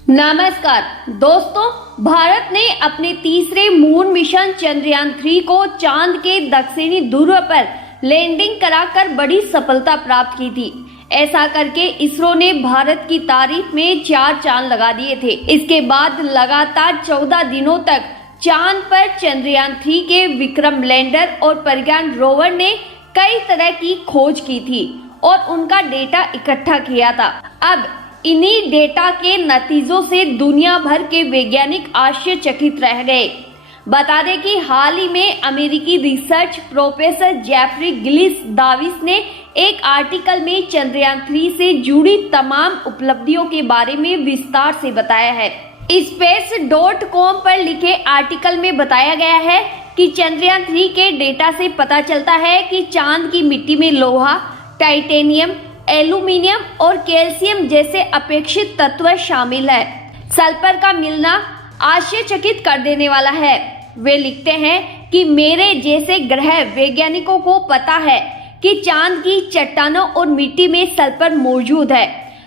नमस्कार दोस्तों, भारत ने अपने तीसरे मून मिशन चंद्रयान-3 को चांद के दक्षिणी ध्रुव पर लैंडिंग कराकर बड़ी सफलता प्राप्त की थी। ऐसा करके इसरो ने भारत की तारीफ में 4 चांद लगा दिए थे। इसके बाद लगातार 14 दिनों तक चांद पर चंद्रयान-3 के विक्रम लैंडर और प्रज्ञान रोवर ने कई तरह की खोज की थी और उनका डेटा इकट्ठा किया था। अब इन्हीं डेटा के नतीजों से दुनिया भर के वैज्ञानिक आश्चर्यचकित रह गए। बता दें कि हाल ही में अमेरिकी research professor Jeffrey Gillies Davis ने एक आर्टिकल में चंद्रयान-3 से जुड़ी तमाम उपलब्धियों के बारे में विस्तार से बताया है। Space.com पर लिखे आर्टिकल में बताया गया है कि चंद्रयान-3 के डेटा से पता चलता है कि चांद की मिट्टी में लोहा, टाइटेनियम, एल्यूमीनियम और कैल्शियम जैसे अपेक्षित तत्व शामिल है। सल्फर का मिलना आश्चर्यचकित कर देने वाला है। वे लिखते हैं कि मेरे जैसे ग्रह वैज्ञानिकों को पता है कि चांद की चट्टानों और मिट्टी में सल्फर मौजूद है,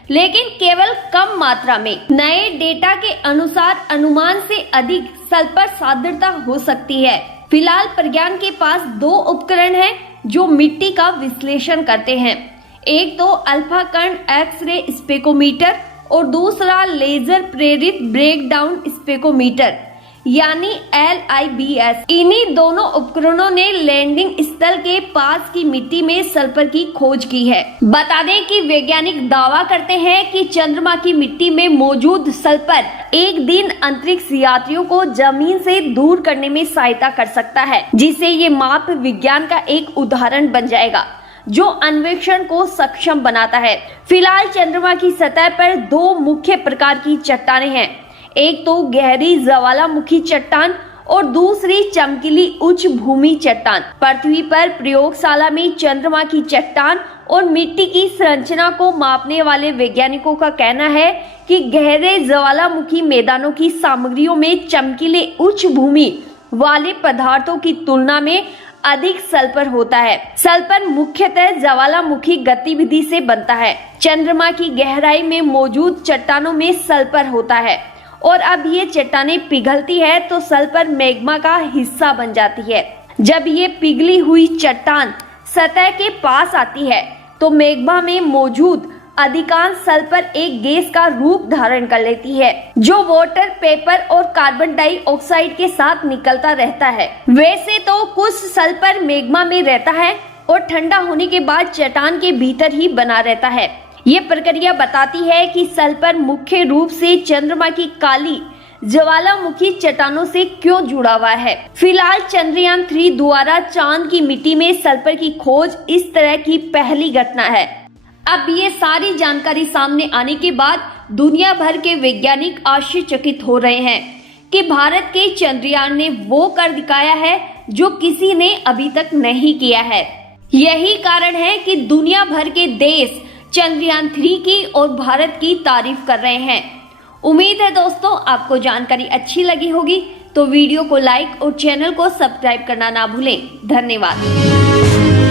लेकिन केवल कम मात्रा में। नए डेटा के अनुसार अनुमान से अधिक सल्फर सांद्रता हो सकती है। फिलहाल प्रज्ञान के पास 2 उपकरण हैं जो मिट्टी का विश्लेषण करते हैं। एक तो अल्फा कण एक्स-रे स्पेक्ट्रोमीटर और दूसरा लेजर प्रेरित ब्रेकडाउन स्पेक्ट्रोमीटर यानी LIBS। इन्हीं दोनों उपकरणों ने लैंडिंग स्थल के पास की मिट्टी में सल्फर की खोज की है। बता दें कि वैज्ञानिक दावा करते हैं कि चंद्रमा की मिट्टी में मौजूद सल्फर एक दिन अंतरिक्ष यात्रियों को जमीन से दूर करने में सहायता कर सकता है, जिससे ये माप विज्ञान का एक उदाहरण बन जाएगा जो अन्वेषण को सक्षम बनाता है। फिलहाल चंद्रमा की सतह पर 2 मुख्य प्रकार की चट्टानें हैं। एक तो गहरी ज्वालामुखी चट्टान और दूसरी चमकीली उच्च भूमि चट्टान। पृथ्वी पर प्रयोगशाला में चंद्रमा की चट्टान और मिट्टी की संरचना को मापने वाले वैज्ञानिकों का कहना है कि गहरे ज्वालामुखी मैदानों की सामग्रियों में चमकीले उच्च भूमि वाले पदार्थों की तुलना में अधिक सल्फर होता है। सल्फर मुख्यतः ज्वालामुखी गतिविधि से बनता है। चंद्रमा की गहराई में मौजूद चट्टानों में सल्फर होता है और अब ये चट्टानें पिघलती है तो सल्फर मैग्मा का हिस्सा बन जाती है। जब ये पिघली हुई चट्टान सतह के पास आती है तो मैग्मा में मौजूद अधिकांश सल्फर एक गैस का रूप धारण कर लेती है जो वाटर, पेपर और कार्बन डाइऑक्साइड के साथ निकलता रहता है। वैसे तो कुछ सल्फर मैग्मा में रहता है और ठंडा होने के बाद चट्टान के भीतर ही बना रहता है। ये प्रक्रिया बताती है कि सल्फर मुख्य रूप से चंद्रमा की काली ज्वालामुखी चट्टानों से क्यों जुड़ा हुआ है। फिलहाल चंद्रयान-3 द्वारा चांद की मिट्टी में सल्फर की खोज इस तरह की पहली घटना है। अब ये सारी जानकारी सामने आने के बाद दुनिया भर के वैज्ञानिक आश्चर्यचकित हो रहे हैं कि भारत के चंद्रयान ने वो कर दिखाया है जो किसी ने अभी तक नहीं किया है। यही कारण है कि दुनिया भर के देश चंद्रयान-3 की और भारत की तारीफ कर रहे हैं। उम्मीद है दोस्तों आपको जानकारी अच्छी लगी होगी, तो वीडियो को लाइक और चैनल को सब्सक्राइब करना ना भूलें। धन्यवाद।